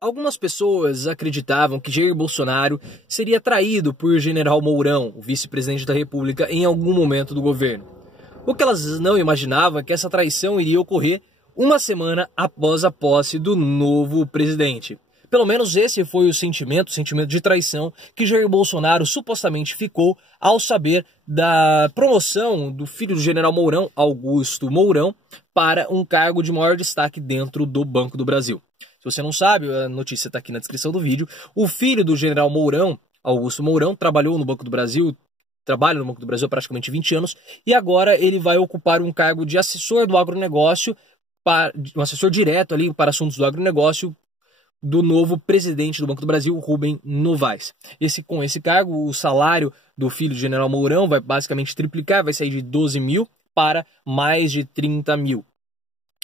Algumas pessoas acreditavam que Jair Bolsonaro seria traído por General Mourão, o vice-presidente da República, em algum momento do governo. O que elas não imaginavam é que essa traição iria ocorrer uma semana após a posse do novo presidente. Pelo menos esse foi o sentimento de traição que Jair Bolsonaro supostamente ficou ao saber da promoção do filho do General Mourão, Augusto Mourão, para um cargo de maior destaque dentro do Banco do Brasil. Se você não sabe, a notícia está aqui na descrição do vídeo. O filho do General Mourão, Augusto Mourão, trabalha no Banco do Brasil há praticamente 20 anos, e agora ele vai ocupar um cargo de assessor do agronegócio, um assessor direto ali para assuntos do agronegócio, do novo presidente do Banco do Brasil, Rubem Novaes. Com esse cargo, o salário do filho do General Mourão vai basicamente triplicar, vai sair de 12 mil para mais de 30 mil.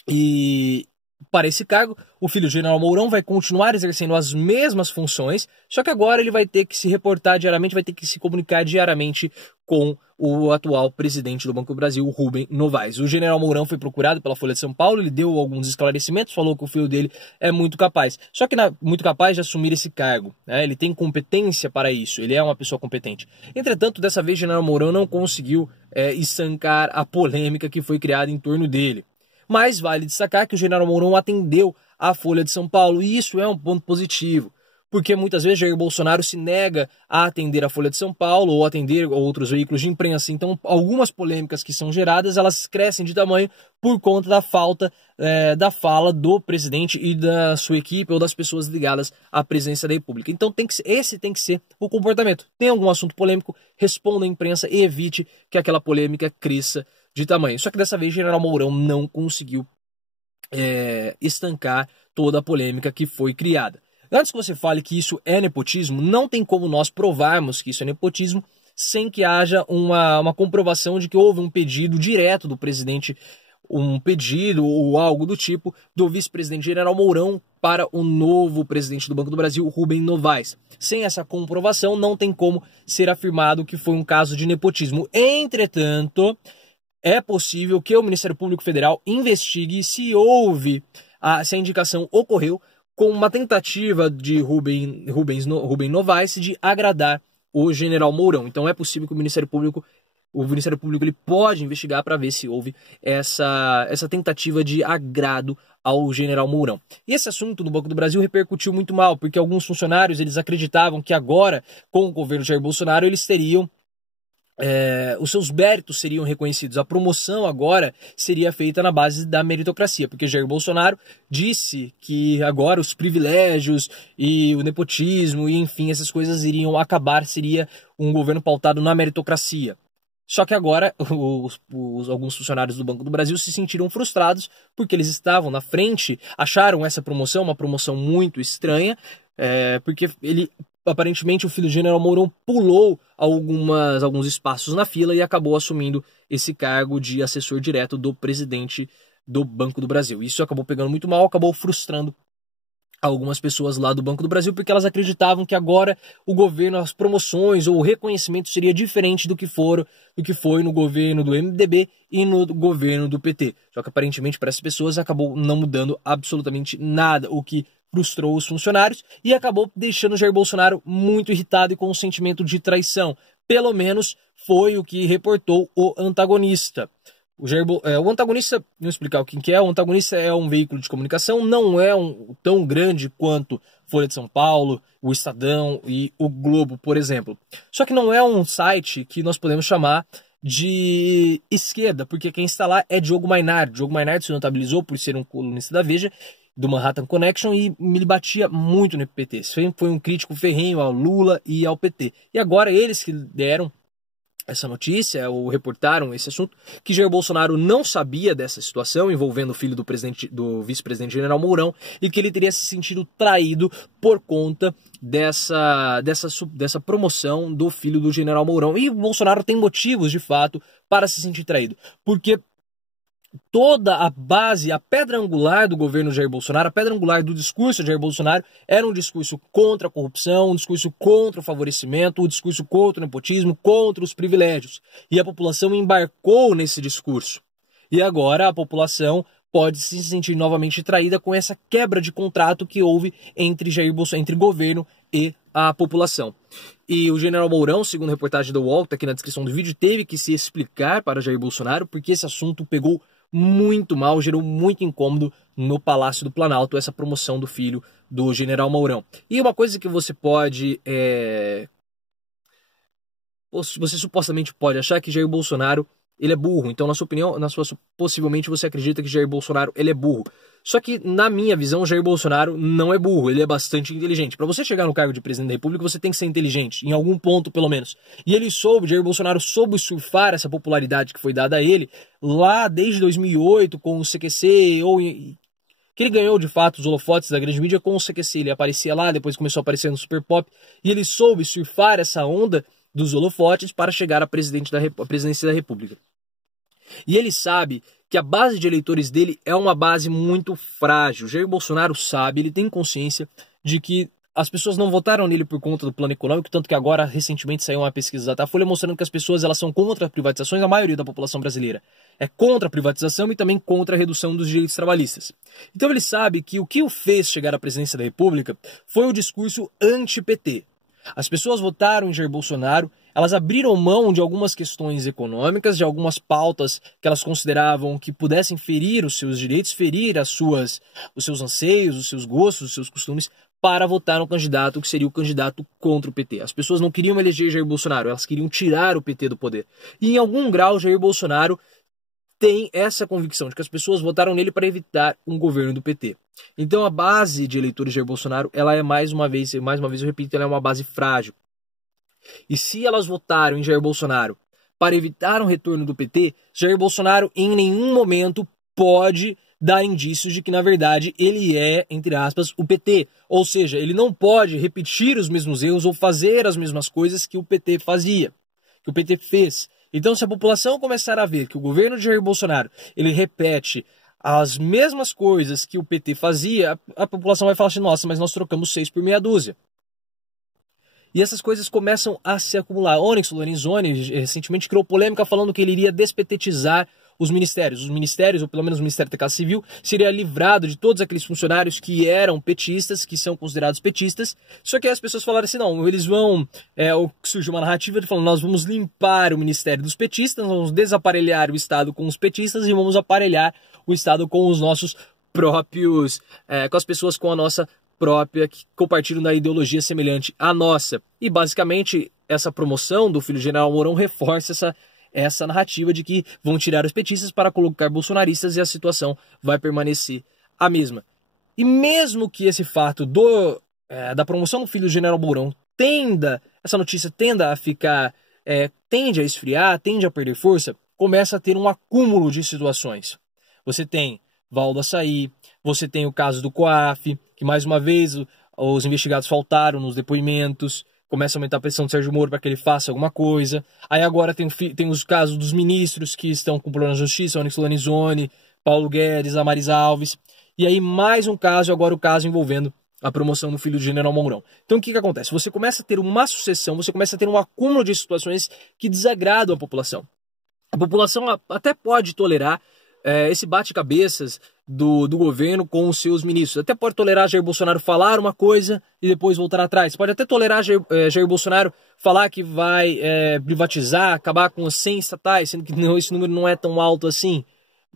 E para esse cargo, o filho do General Mourão vai continuar exercendo as mesmas funções, só que agora ele vai ter que se reportar diariamente, vai ter que se comunicar diariamente com o atual presidente do Banco do Brasil, Rubem Novaes. O General Mourão foi procurado pela Folha de São Paulo, ele deu alguns esclarecimentos, falou que o filho dele é muito capaz. Só que muito capaz de assumir esse cargo, né? Ele tem competência para isso, ele é uma pessoa competente. Entretanto, dessa vez, o General Mourão não conseguiu estancar a polêmica que foi criada em torno dele. Mas vale destacar que o General Mourão atendeu à Folha de São Paulo, e isso é um ponto positivo, porque muitas vezes Jair Bolsonaro se nega a atender a Folha de São Paulo ou atender outros veículos de imprensa. Então, algumas polêmicas que são geradas, elas crescem de tamanho por conta da falta da fala do presidente e da sua equipe ou das pessoas ligadas à presidência da República. Então, esse tem que ser o comportamento. Tem algum assunto polêmico, responda à imprensa e evite que aquela polêmica cresça de tamanho. Só que dessa vez, General Mourão não conseguiu estancar toda a polêmica que foi criada. Antes que você fale que isso é nepotismo, não tem como nós provarmos que isso é nepotismo sem que haja uma comprovação de que houve um pedido direto do presidente, um pedido ou algo do tipo do vice-presidente General Mourão para o novo presidente do Banco do Brasil, Rubem Novaes. Sem essa comprovação, não tem como ser afirmado que foi um caso de nepotismo. Entretanto, é possível que o Ministério Público Federal investigue se a indicação ocorreu com uma tentativa de Rubem Novaes de agradar o General Mourão. Então é possível que o Ministério Público ele pode investigar para ver se houve essa tentativa de agrado ao General Mourão. E esse assunto no Banco do Brasil repercutiu muito mal, porque alguns funcionários eles acreditavam que agora, com o governo Jair Bolsonaro, eles teriam os seus méritos seriam reconhecidos. A promoção agora seria feita na base da meritocracia, porque Jair Bolsonaro disse que agora os privilégios e o nepotismo e enfim essas coisas iriam acabar, seria um governo pautado na meritocracia. Só que agora alguns funcionários do Banco do Brasil se sentiram frustrados porque eles estavam na frente, acharam essa promoção uma promoção muito estranha, porque aparentemente o filho do General Mourão pulou alguns espaços na fila e acabou assumindo esse cargo de assessor direto do presidente do Banco do Brasil. Isso acabou pegando muito mal, acabou frustrando algumas pessoas lá do Banco do Brasil, porque elas acreditavam que agora o governo, as promoções ou o reconhecimento seria diferente do que foi no governo do MDB e no governo do PT. Só que aparentemente para essas pessoas acabou não mudando absolutamente nada, o que frustrou os funcionários e acabou deixando Jair Bolsonaro muito irritado e com um sentimento de traição. Pelo menos foi o que reportou o Antagonista. O Antagonista, vamos explicar o que é. O Antagonista é um veículo de comunicação, não é tão grande quanto Folha de São Paulo, o Estadão e o Globo, por exemplo. Só que não é um site que nós podemos chamar de esquerda, porque quem está lá é Diogo Mainardi. Diogo Mainardi se notabilizou por ser um colunista da Veja, do Manhattan Connection, e me batia muito no PT. Foi um crítico ferrenho ao Lula e ao PT. E agora eles que deram essa notícia, ou reportaram esse assunto, que Jair Bolsonaro não sabia dessa situação envolvendo o filho do vice-presidente General Mourão e que ele teria se sentido traído por conta dessa promoção do filho do General Mourão. E o Bolsonaro tem motivos, de fato, para se sentir traído, porque toda a base, a pedra angular do governo Jair Bolsonaro, a pedra angular do discurso de Jair Bolsonaro era um discurso contra a corrupção, um discurso contra o favorecimento, um discurso contra o nepotismo, contra os privilégios. E a população embarcou nesse discurso. E agora a população pode se sentir novamente traída com essa quebra de contrato que houve entre Jair Bolsonaro, entre governo e a população. E o general Mourão, segundo a reportagem do UOL, que tá aqui na descrição do vídeo, teve que se explicar para Jair Bolsonaro porque esse assunto pegou muito mal, gerou muito incômodo no Palácio do Planalto, essa promoção do filho do general Mourão. E uma coisa que você pode... Você supostamente pode achar que Jair Bolsonaro ele é burro. Então, na sua opinião, possivelmente você acredita que Jair Bolsonaro ele é burro. Só que, na minha visão, Jair Bolsonaro não é burro, ele é bastante inteligente. Para você chegar no cargo de presidente da República, você tem que ser inteligente, em algum ponto pelo menos. E Jair Bolsonaro soube surfar essa popularidade que foi dada a ele lá desde 2008 com o CQC, que ele ganhou de fato os holofotes da grande mídia com o CQC. Ele aparecia lá, depois começou a aparecer no Super Pop, e ele soube surfar essa onda dos holofotes para chegar à presidência da República. E ele sabe que a base de eleitores dele é uma base muito frágil. Jair Bolsonaro sabe, ele tem consciência de que as pessoas não votaram nele por conta do plano econômico, tanto que agora, recentemente, saiu uma pesquisa da Folha mostrando que as pessoas elas são contra privatizações, a maioria da população brasileira é contra a privatização e também contra a redução dos direitos trabalhistas. Então ele sabe que o que o fez chegar à presidência da República foi o discurso anti-PT. As pessoas votaram em Jair Bolsonaro, elas abriram mão de algumas questões econômicas, de algumas pautas que elas consideravam que pudessem ferir os seus direitos, ferir os seus anseios, os seus gostos, os seus costumes, para votar no candidato que seria o candidato contra o PT. As pessoas não queriam eleger Jair Bolsonaro, elas queriam tirar o PT do poder. E em algum grau, Jair Bolsonaro tem essa convicção de que as pessoas votaram nele para evitar um governo do PT. Então a base de eleitores de Jair Bolsonaro, ela é mais uma vez eu repito, ela é uma base frágil. E se elas votaram em Jair Bolsonaro para evitar um retorno do PT, Jair Bolsonaro em nenhum momento pode dar indícios de que na verdade ele é, entre aspas, o PT. Ou seja, ele não pode repetir os mesmos erros ou fazer as mesmas coisas que o PT fazia, que o PT fez. Então, se a população começar a ver que o governo de Jair Bolsonaro ele repete as mesmas coisas que o PT fazia, a população vai falar assim, nossa, mas nós trocamos 6 por meia dúzia. E essas coisas começam a se acumular. Onyx Lorenzoni recentemente criou polêmica falando que ele iria despetetizar os ministérios, ou pelo menos o Ministério da Casa Civil, seria livrado de todos aqueles funcionários que eram petistas, que são considerados petistas. Só que aí as pessoas falaram assim, não, eles vão... surgiu uma narrativa de falando, nós vamos limpar o Ministério dos petistas, nós vamos desaparelhar o Estado com os petistas e vamos aparelhar o Estado com os nossos próprios... com as pessoas com a nossa própria, que compartilham da ideologia semelhante à nossa. E basicamente essa promoção do filho do general Mourão reforça essa narrativa de que vão tirar os petistas para colocar bolsonaristas e a situação vai permanecer a mesma. E mesmo que esse fato da promoção do filho do general Mourão essa notícia tenda a ficar, tende a esfriar, tende a perder força, começa a ter um acúmulo de situações. Você tem Valdo Açaí, você tem o caso do COAF, que mais uma vez os investigados faltaram nos depoimentos, começa a aumentar a pressão do Sérgio Moro para que ele faça alguma coisa. Aí agora tem os casos dos ministros que estão com problema na justiça, Onyx Lorenzoni, Paulo Guedes, Damares Alves. E aí mais um caso, agora o caso envolvendo a promoção do filho do general Mourão. Então o que acontece? Você começa a ter uma sucessão, você começa a ter um acúmulo de situações que desagradam a população. A população até pode tolerar esse bate-cabeças do governo com os seus ministros. Até pode tolerar Jair Bolsonaro falar uma coisa e depois voltar atrás. Pode até tolerar Jair Bolsonaro falar que vai privatizar, acabar com os 100 estatais, sendo que esse número não é tão alto assim,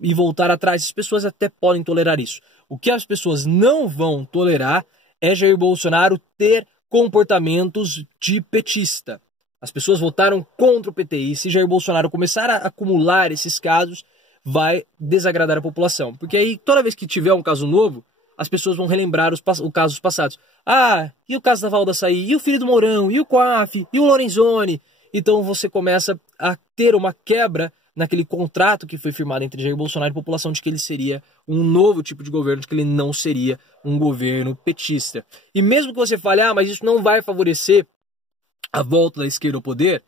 e voltar atrás. As pessoas até podem tolerar isso. O que as pessoas não vão tolerar é Jair Bolsonaro ter comportamentos de petista. As pessoas votaram contra o PT e se Jair Bolsonaro começar a acumular esses casos, vai desagradar a população. Porque aí, toda vez que tiver um caso novo, as pessoas vão relembrar os casos passados. Ah, e o caso da Valdo Açaí, e o filho do Mourão, e o COAF, e o Lorenzoni. Então você começa a ter uma quebra naquele contrato que foi firmado entre Jair Bolsonaro e a população de que ele seria um novo tipo de governo, de que ele não seria um governo petista. E mesmo que você fale, mas isso não vai favorecer a volta da esquerda ao poder,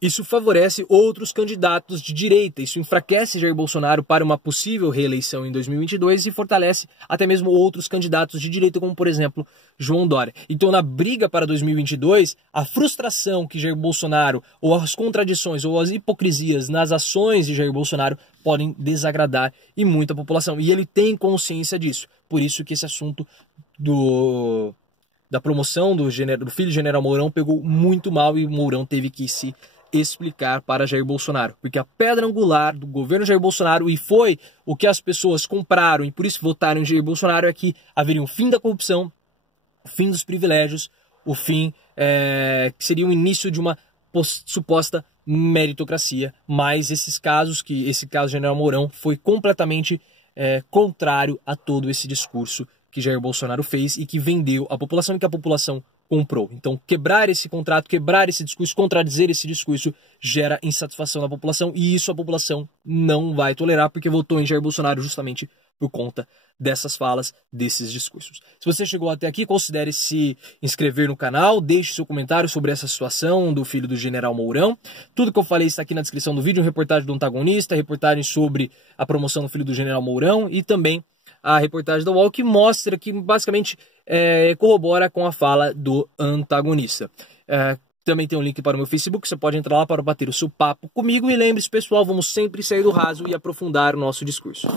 Isso favorece outros candidatos de direita, isso enfraquece Jair Bolsonaro para uma possível reeleição em 2022 e fortalece até mesmo outros candidatos de direita, como por exemplo João Dória. Então na briga para 2022, a frustração que Jair Bolsonaro, ou as contradições, ou as hipocrisias nas ações de Jair Bolsonaro podem desagradar e muito a população. E ele tem consciência disso. Por isso que esse assunto da promoção do filho do general Mourão pegou muito mal e o Mourão teve que se explicar para Jair Bolsonaro, porque a pedra angular do governo Jair Bolsonaro, e foi o que as pessoas compraram e por isso votaram em Jair Bolsonaro, é que haveria um fim da corrupção, o fim dos privilégios, o fim que seria o início de uma suposta meritocracia. Mas esse caso do general Mourão foi completamente contrário a todo esse discurso que Jair Bolsonaro fez e que vendeu à população e que a população comprou. Então, quebrar esse contrato, quebrar esse discurso, contradizer esse discurso gera insatisfação da população e isso a população não vai tolerar porque votou em Jair Bolsonaro justamente por conta dessas falas, desses discursos. Se você chegou até aqui, considere se inscrever no canal, deixe seu comentário sobre essa situação do filho do general Mourão. Tudo que eu falei está aqui na descrição do vídeo, reportagem do antagonista, reportagem sobre a promoção do filho do general Mourão e também a reportagem da UOL que mostra que basicamente corrobora com a fala do antagonista. Também tem um link para o meu Facebook, você pode entrar lá para bater o seu papo comigo. E lembre-se, pessoal, vamos sempre sair do raso e aprofundar o nosso discurso.